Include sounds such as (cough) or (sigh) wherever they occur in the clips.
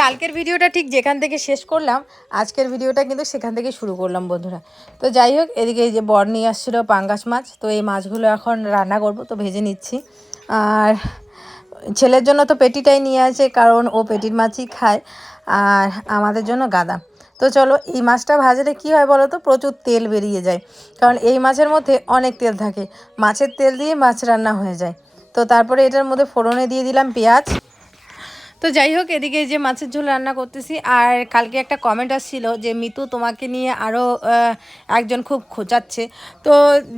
কালকের ভিডিওটা ঠিক যেখান থেকে শেষ করলাম, আজকের ভিডিওটা কিন্তু সেখান থেকে শুরু করলাম বন্ধুরা। তো যাই হোক, এদিকে এই যে বর নিয়ে আসছিল পাঙ্গাস মাছ, তো এই মাছগুলো এখন রান্না করব, তো ভেজে নিচ্ছি। আর ছেলের জন্য তো পেটিটাই নিয়ে আছে কারণ ও পেটির মাছই খায়, আর আমাদের জন্য গাদা। তো চলো, এই মাছটা ভাজলে কী হয় বলো তো, প্রচুর তেল বেরিয়ে যায়, কারণ এই মাছের মধ্যে অনেক তেল থাকে, মাছের তেল দিয়ে মাছ রান্না হয়ে যায়। তো তারপরে এটার মধ্যে ফোড়নে দিয়ে দিলাম পেঁয়াজ তো যাই হোক, এদিকে যে মাছের ঝোল রান্না করতেছি, আর কালকে একটা কমেন্ট আসছিল যে, মিতু, তোমাকে নিয়ে আরও একজন খুব খোঁচাচ্ছে। তো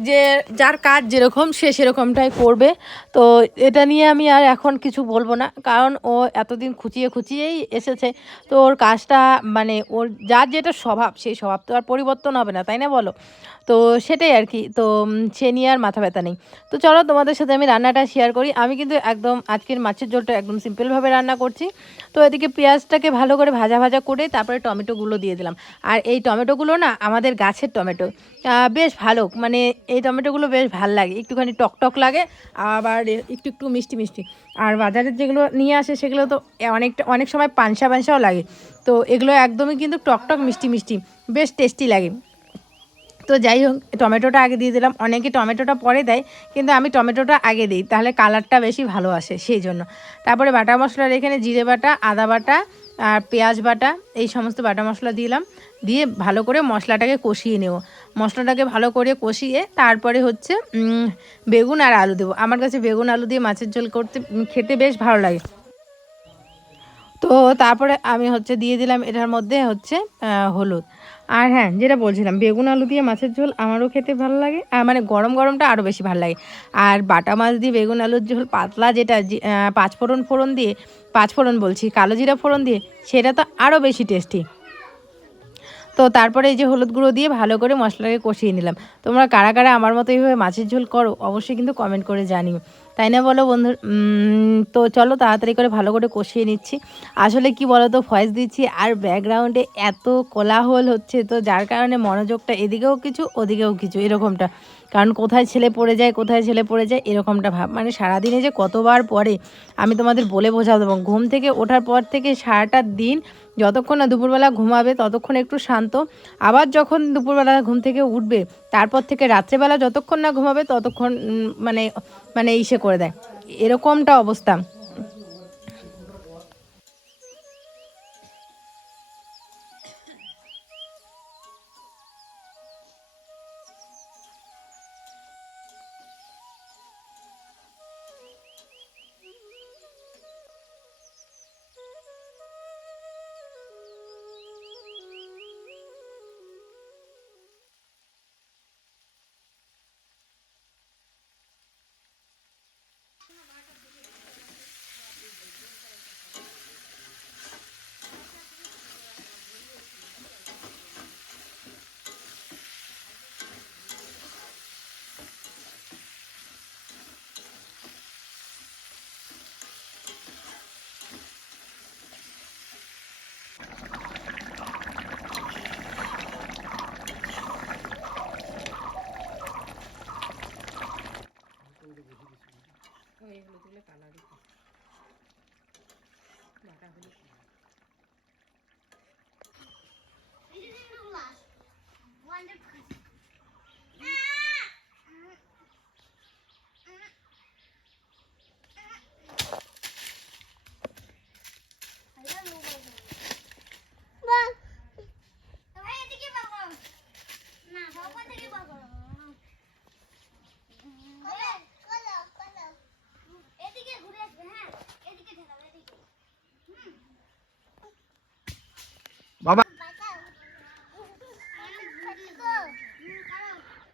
যে, যার কাজ যেরকম, সে সেরকমটাই করবে। তো এটা নিয়ে আমি আর এখন কিছু বলব না, কারণ ও এতদিন খুঁচিয়ে খুঁচিয়েই এসেছে। তো ওর কাজটা মানে ওর যার যেটা স্বভাব, সেই স্বভাব তো আর পরিবর্তন হবে না, তাই না বলো? তো সেটাই আর কি, তো সে নিয়ে আর মাথা ব্যথা নেই। তো চলো, তোমাদের সাথে আমি রান্নাটা শেয়ার করি। আমি কিন্তু একদম আজকের মাছের ঝোলটা একদম সিম্পলভাবে রান্না করছি। তো এদিকে পেঁয়াজটাকে ভালো করে ভাজা ভাজা করে তারপরে টমেটোগুলো দিয়ে দিলাম। আর এই টমেটোগুলো না আমাদের গাছের টমেটো। বেশ ভালো মানে এই টমেটোগুলো বেশ ভালো লাগে, একটুখানি টক টক লাগে, আবার একটু একটু মিষ্টি মিষ্টি। আর বাজারের যেগুলো নিয়ে আসে সেগুলো তো অনেকটা, অনেক সময় পানসা পানসাও লাগে। তো এগুলো একদমই কিন্তু টক টক মিষ্টি মিষ্টি, বেশ টেস্টি লাগে। তো যাই হোক, টমেটোটা আগে দিয়ে দিলাম। অনেকে টমেটোটা পরে দেয়, কিন্তু আমি টমেটোটা আগে দিই, তাহলে কালারটা বেশি ভালো আসে সেই জন্য। তারপরে বাটা মশলার এখানে জিরে বাটা, আদা বাটা, আর পেঁয়াজ বাটা, এই সমস্ত বাটা মশলা দিলাম। দিয়ে ভালো করে মশলাটাকে কষিয়ে নেব। মশলাটাকে ভালো করে কষিয়ে তারপরে হচ্ছে বেগুন আর আলু দেবো। আমার কাছে বেগুন, আলু দিয়ে মাছের ঝোল করতে খেতে বেশ ভালো লাগে। তো তারপরে আমি হচ্ছে দিয়ে দিলাম, এটার মধ্যে হচ্ছে হলুদ। আর হ্যাঁ যেটা বলছিলাম, বেগুন আলু দিয়ে মাছের ঝোল আমারও খেতে ভালো লাগে, আর মানে গরম গরমটা আরও বেশি ভালো লাগে। আর বাটা মাছ দিয়ে বেগুন আলুর ঝোল পাতলা যেটা, যে- পাঁচ ফোড়ন ফোড়ন দিয়ে, পাঁচ ফোড়ন বলছি, কালো জিরা ফোড়ন দিয়ে, সেটা তো আরও বেশি টেস্টি। তো তারপরে এই যে হলুদ গুঁড়ো দিয়ে ভালো করে মশলাকে কষিয়ে নিলাম। তোমরা কারা কারা আমার মতো এইভাবে মাছের ঝোল করো, অবশ্যই কিন্তু কমেন্ট করে জানিও। তাই না বলো বন্ধু? তো চলো তাড়াতাড়ি করে ভালো করে কষিয়ে নিচ্ছি। আসলে কি বলো তো ভয়েস দিচ্ছি, আর ব্যাকগ্রাউন্ডে এত কোলাহল হচ্ছে, তো যার কারণে মনোযোগটা এদিকেও কিছু, ওদিকেও কিছু, এরকমটা। কারণ কোথায় ছেলে পড়ে যায়, কোথায় ছেলে পড়ে যায়, এরকমটা ভাব। মানে সারাদিনে যে কতবার পরে আমি তোমাদের বলে দেবো ঘুম থেকে ওঠার পর থেকে সারাটা দিন যতক্ষণ না দুপুরবেলা ঘুমাবে, ততক্ষণ একটু শান্ত। আবার যখন দুপুরবেলা ঘুম থেকে উঠবে, তারপর থেকে রাত্রেবেলা যতক্ষণ না ঘুমাবে, ততক্ষণ মানে মানে ইসে করে দেয়। এরকমটা অবস্থা।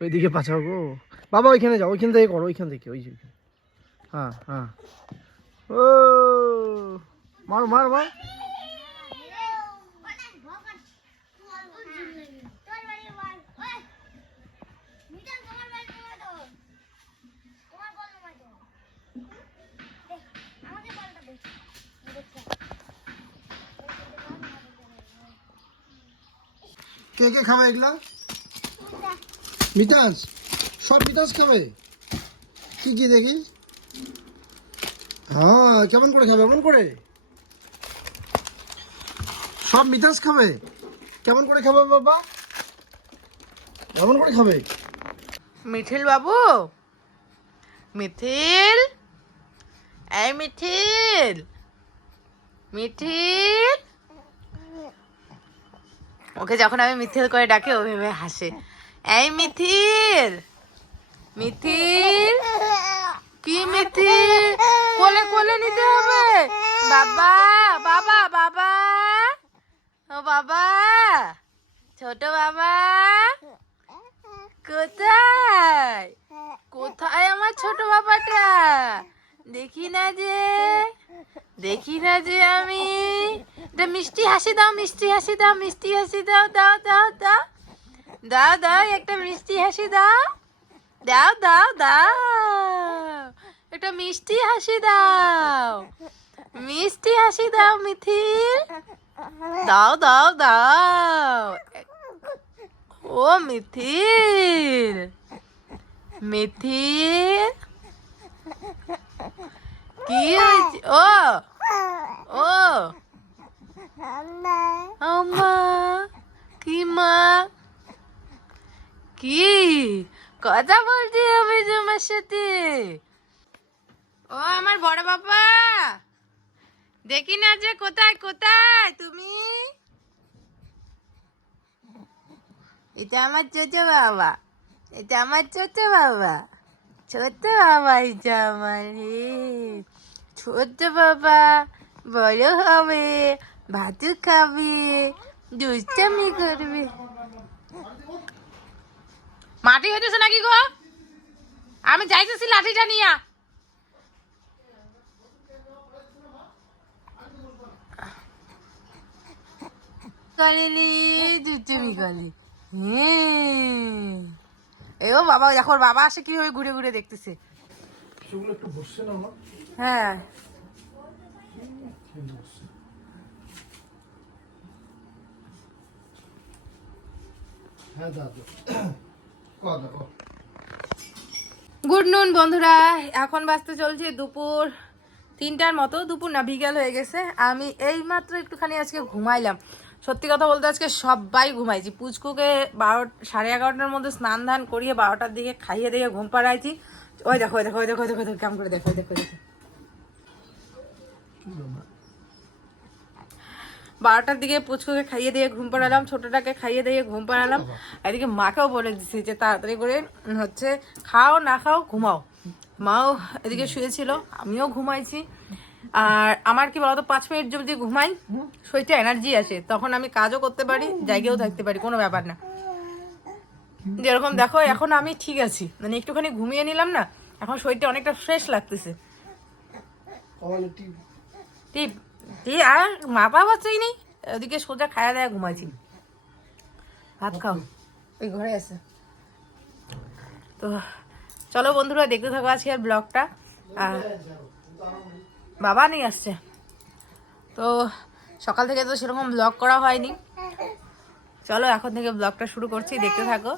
ওইদিকে পাঠাও গো। বাবা, ওইখানে যাও, ওইখান থেকে করো, ওইখান থেকে, ওই হ্যাঁ হ্যাঁ। ও, মার মার মার। কে কে খাবে এগুলা? মিতাস সব মিতাস খাবে? কি কি দেখি? হ্যাঁ কেমন করে খাবে, এমন করে? সব মিঠাস খাবে? কেমন করে খাবে বাবা? কেমন করে খাবে? মিঠিল বাবু? মিঠিল? এই মিঠিল! মিঠিল! ওকে যখন আমি মিথিল করে ডাকে, ও ভেবে হাসে। এই মিথিল মিথিল, কি মিথিল? কোলে কোলে নিতে হবে। বাবা বাবা বাবা, ও বাবা, ছোট বাবা, কোথায়? কোথায় আমার ছোট বাবাটা? দেখি না যে, দেখি না যে আমি। মিষ্টি হাসি দাও, মিষ্টি হাসি দাও, মিষ্টি হাসি দাও দাও দাও দাও। দাও দাও একটা মিষ্টি হাসি দাও। দাও দাও দাও। একটা মিষ্টি হাসি দাও। মিষ্টি হাসি দাও মিথিল। দাও দাও দাও। ও মিথিল। মিথিল। কি হয়েছে? ও ও। আমা কি মা? কি? কথা বলতে হবে তোমার সাথে। ও, আমার বড় বাবা। দেখি না যে কোথায় কোথায় তুমি? এটা আমার ছোট বাবা। এটা আমার ছোট বাবা। ছোট বাবা এটা আমার হে ছোট বাবা বড় হবে, ভাত খাবে, দুষ্টামি করবে। মাটি হইতেছে নাকি গো? আমি যাইতেছি লাঠিটা নিয়া। কলিলি কলি। এ ও বাবা দেখো বাবা আসে কীভাবে ঘুরে ঘুরে দেখতেছে। হ্যাঁ। হ্যাঁ দাদু। গুড নুন, বন্ধুরা। এখন বাঁচতে চলছে দুপুর তিনটার মতো। দুপুর না বিকেল হয়ে গেছে। আমি এই মাত্র একটুখানি আজকে ঘুমাইলাম। সত্যি কথা বলতে আজকে সবাই ঘুমাইছি। পুচকুকে বারো সাড়ে এগারোটার মধ্যে স্নান ধান করিয়ে বারোটার দিকে খাইয়ে দিয়ে ঘুম পাড়াইছি। ওই দেখো ওই দেখো ওই দেখো ওই দেখো কেমন করে দেখো দেখো দেখো। বারোটার দিকে পুচকুকে খাইয়ে দিয়ে ঘুম পাড়ালাম ছোটটাকে খাইয়ে দিয়ে ঘুম পাড়ালাম। এদিকে মাকেও বলে দিচ্ছি যে তাড়াতাড়ি করে হচ্ছে খাও না খাও ঘুমাও। মাও এদিকে শুয়েছিল আমিও ঘুমাইছি। আর আমার কি বলতো পাঁচ মিনিট যদি ঘুমাই শরীরটা এনার্জি আসে তখন আমি কাজও করতে পারি জায়গাও থাকতে পারি কোনো ব্যাপার না। যেরকম দেখো এখন আমি ঠিক আছি। মানে একটুখানি ঘুমিয়ে নিলাম না এখন শরীরটা অনেকটা ফ্রেশ লাগতেছে। টিপ। টিপ আর মাপা বাচ্চাই নেই। ওদিকে সোজা খায়া দেয়া ঘুমাইছি। ভাত খাও। ওই ঘরে আছে। তো চলো বন্ধুরা দেখতে থাকো আজকে আর ব্লগটা। আর বাবা নিয়ে আসছে। তো সকাল থেকে তো সেরকম ব্লগ করা হয়নি। চলো এখন থেকে ব্লগটা শুরু করছি দেখতে থাকো।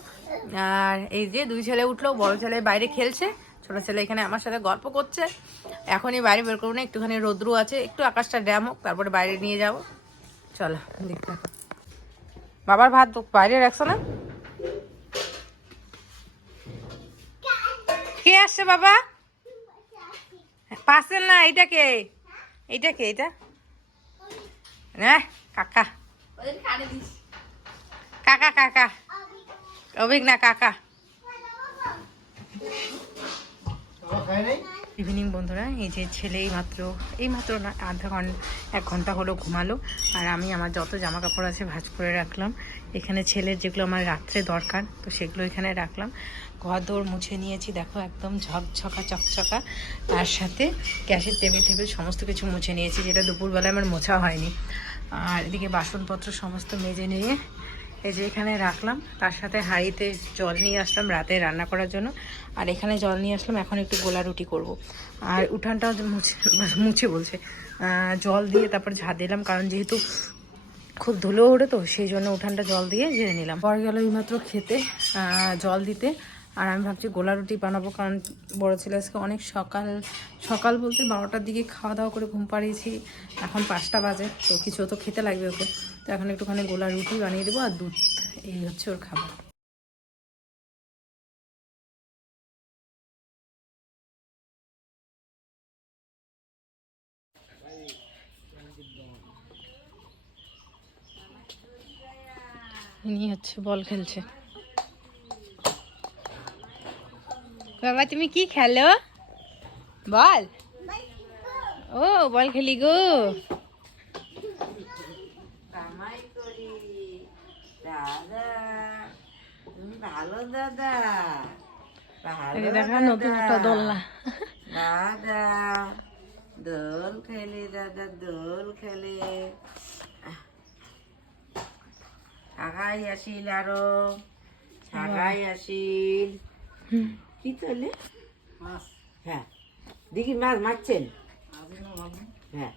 আর এই যে দুই ছেলে উঠল বড় ছেলে বাইরে খেলছে। ছোট ছেলে এখানে আমার সাথে গল্প করছে। এখনই বাইরে বের করব না একটুখানি রোদ্রু আছে একটু আকাশটা ড্যাম হোক তারপরে বাইরে নিয়ে যাব। চলো দেখতে থাকো। বাবার ভাত বাইরে রাখছো না? কে আসছে বাবা? পার্সেল না এইটা কে? এইটা কে এটা না কাকা। কাকা কাকা। অভিক না কাকা বাবা খায় নাই ইভিনিং বন্ধুরা, এই যে ছেলে এই মাত্র এই মাত্র না, আধা ঘণ্টা এক ঘণ্টা হলো ঘুমালো, আর আমি আমার যত জামা কাপড় আছে ভাঁজ করে রাখলাম। এখানে ছেলের যেগুলো আমার রাত্রে দরকার, তো সেগুলো এখানে রাখলাম। ঘর দৌড় মুছে নিয়েছি, দেখো একদম ঝকঝকা, চকচকা। তার সাথে গ্যাসের টেবিল টেবিল সমস্ত কিছু মুছে নিয়েছি, যেটা দুপুরবেলায় আমার মোছা হয়নি। আর এদিকে বাসনপত্র সমস্ত মেজে নিয়ে এই যে এখানে রাখলাম। তার সাথে হাঁড়িতে জল নিয়ে আসলাম রাতে রান্না করার জন্য। আর এখানে জল নিয়ে আসলাম, এখন একটু গোলা রুটি করব। আর উঠানটাও মুছে মুছে বলছে। জল দিয়ে তারপর ঝাড় দিলাম, কারণ যেহেতু খুব ধুলো ওঠে তো, সেই জন্য উঠানটা জল দিয়ে ঝেড়ে নিলাম। পরে গেল এইমাত্র খেতে জল দিতে। আর আমি ভাবছি গোলা রুটি বানাবো, কারণ বড় ছেলে আজকে অনেক সকাল সকাল বলতে বারোটার দিকে খাওয়া দাওয়া করে ঘুম পাড়িয়েছি। এখন পাঁচটা বাজে, তো কিছু তো খেতে লাগবে ওকে। তো এখন একটুখানি গোলা রুটি বানিয়ে দেবো আর দুধ, এই হচ্ছে ওর খাবার। ইনি হচ্ছে বল খেলছে। বাবা, তুমি কি খেলো? বল। ও, বল খেলি গো কামাই করি দাদা তুমি ভালো দাদা দেখা নতুন একটা দোলনা। দাদা দোল খেলি দাদা দোল খেলে। ছাগাই আসিল আরও ছাগাই আসিল। কি চলে হ্যাঁ। দেখি মাছ মারছেন? হ্যাঁ।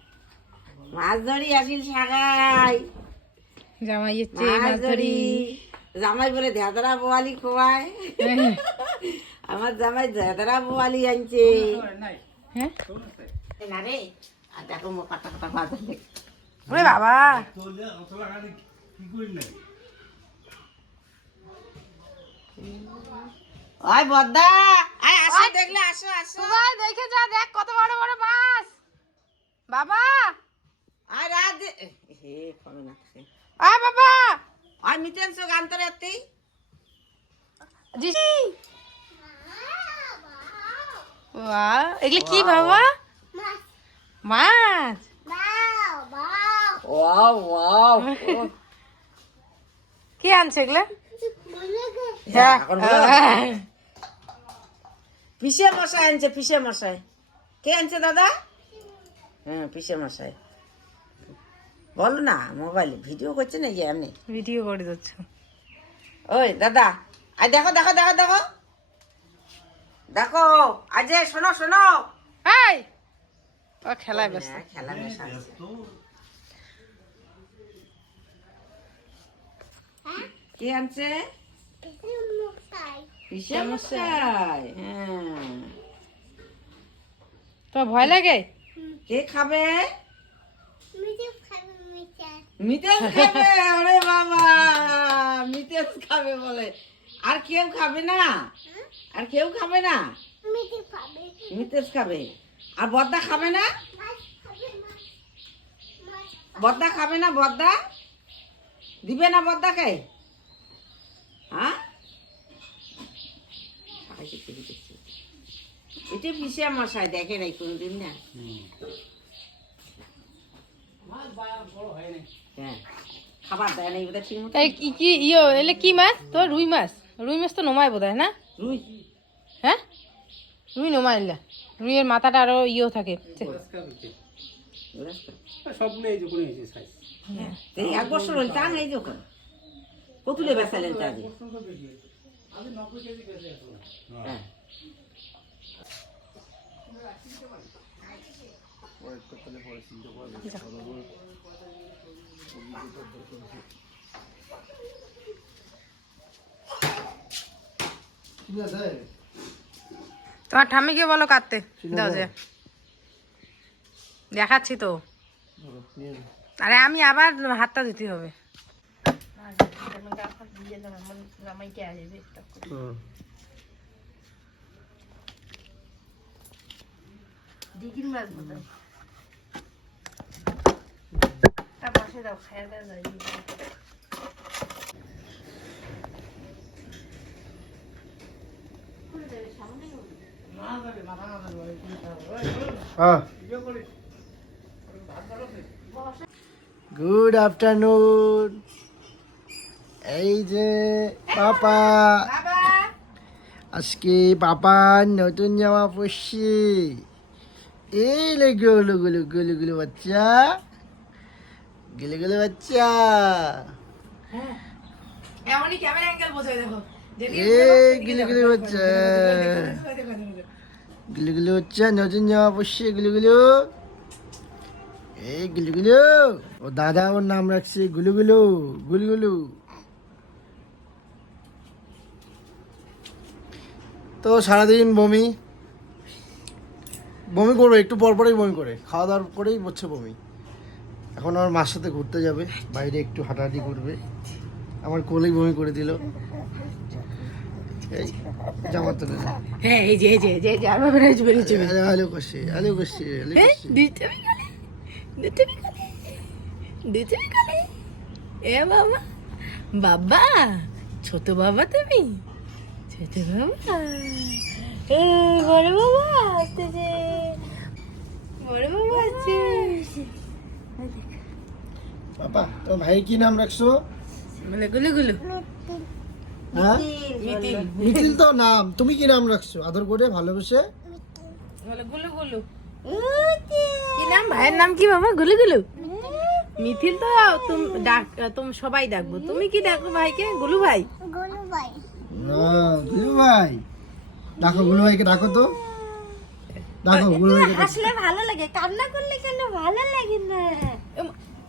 মাছ ধরি আসিল সাগাই জামাই মাছ ধরি। জামাই বলে ধেদরা বোয়ালি খোয়ায়। (laughs) আমার জামাই ধেদরা বোয়ালি আনছে। হ্যাঁ। দেখো কাটা কাটা বাজালে ওরে বাবা। ওই বদ্দা আয় আসো। দেখলে আসো আসো। সবাই দেখে যা দেখ কত বড় বড় মাছ বাবা। আয় রাত হে কমে না থাকে। আয় বাবা। আর মিটেন সো গান তো রাতে জিসি বাহ এগুলো কি বাবা। মাছ। Wow wow. (laughs) কি আনছে এগুলো? হ্যাঁ, পিসে মশাই আনছে পিসে মশাই। কে আনছে দাদা? হ্যাঁ পিসে মশাই। বলো না মোবাইলে ভিডিও করছে না যে এমনি? ভিডিও করে দিচ্ছ ওই দাদা আই দেখো দেখো দেখো দেখো। দেখো আজ শোনো শোনো। এই! ও খেলায় ব্যস্ত। হ্যাঁ, খেলা মেশা আছে। কে আনছে? মশাই হ্যাঁ। তো ভয় লাগে? কে খাবে? মিতেশ খাবে ওরে বাবা মিতেশ খাবে বলে। আর কেউ খাবে না? আর কেউ খাবে না? মিতেশ খাবে। আর বদ্দা খাবে না? মাছ খাবে মাছ মাছ। বদ্দা খাবে না বদ্দা? দিবে না বদ্দাকে? হ্যাঁ। এটা পিসে মশাই দেখে নাই কোনদিন না। হ্যাঁ খাবার দেয় না এবার ঠিক মতো এই কি কি ইয়ো এলে কি মাছ? তো রুই মাছ। রুই মাছ তো নমায় বোধ হয় না? রুই? হ্যাঁ? রুই নমায় এলে। রুইয়ের মাথাটা আরও ইয়েও থাকে। এই এক বছর হল তা নেই যখন কতুলে বেসালেন তা হ্যাঁ। ঠিক আছে তোমার ঠাম্মিকে বলো কাটতে দাও যে। দেখাচ্ছি তো। আরে আমি আবার হাতটা দিতে হবে। গুড আফটারনুন এই যে পাপা। আজকে পাপার নতুন জামা পরছি। এই গুলো গুলো গুলো বাচ্চা। গুলো গুলো বাচ্চা। এমনই ক্যামেরা অ্যাঙ্গেল বোঝাই দেখো। এই গুলো গুলো বাচ্চা। গুলো গুলো বাচ্চা নতুন জামা পরছি গুলো গুলো। এই গুলো গুলো। ও দাদা ওর নাম রাখছে গুলো গুলো গুলো গুলো। তো সারাদিন বমি। বমি করবে একটু পর পরেই বমি করে। খাওয়া দাওয়ার করেই হচ্ছে বমি। এখন আমার মার সাথে ঘুরতে যাবে বাইরে একটু হাঁটাহাঁটি করবে। আমার কোলেই বমি করে দিল। জামা তুলে হ্যাঁ এই যে এই যে এই যে, আমার বেরিয়েছে আলু কষি আলু কষি আলু কষি। দুইটামি গলে দুইটামি গলে দুইটামি গলে এ বাবা বাবা ছোট বাবা তুমি ছোট বাবা। বড় বাবা আসতেছে। বড় বাবা আসছে। বাবা তোমার ভাই কি নাম রাখছো? বলে গুলু গুলু। হ্যাঁ? মিথিল তো নাম। তুমি কি নাম রাখছো? আদর করে ভালোবেসে? বলে গুলু গুলু। কি নাম? ভাইয়ের নাম কি বাবা? গুলু গুলু। মিথিল তো তুম ডাক তুম সবাই ডাকবো। তুমি কি ডাকো ভাইকে? গুলু ভাই। গনু ভাই। গুলু ভাই। ডাকো গুলু ভাইকে ডাকো তো। ডাকো গুলু ভাইকে হাসলে ভালো লাগে। কান্না করলে কেন? ভালো লাগে না।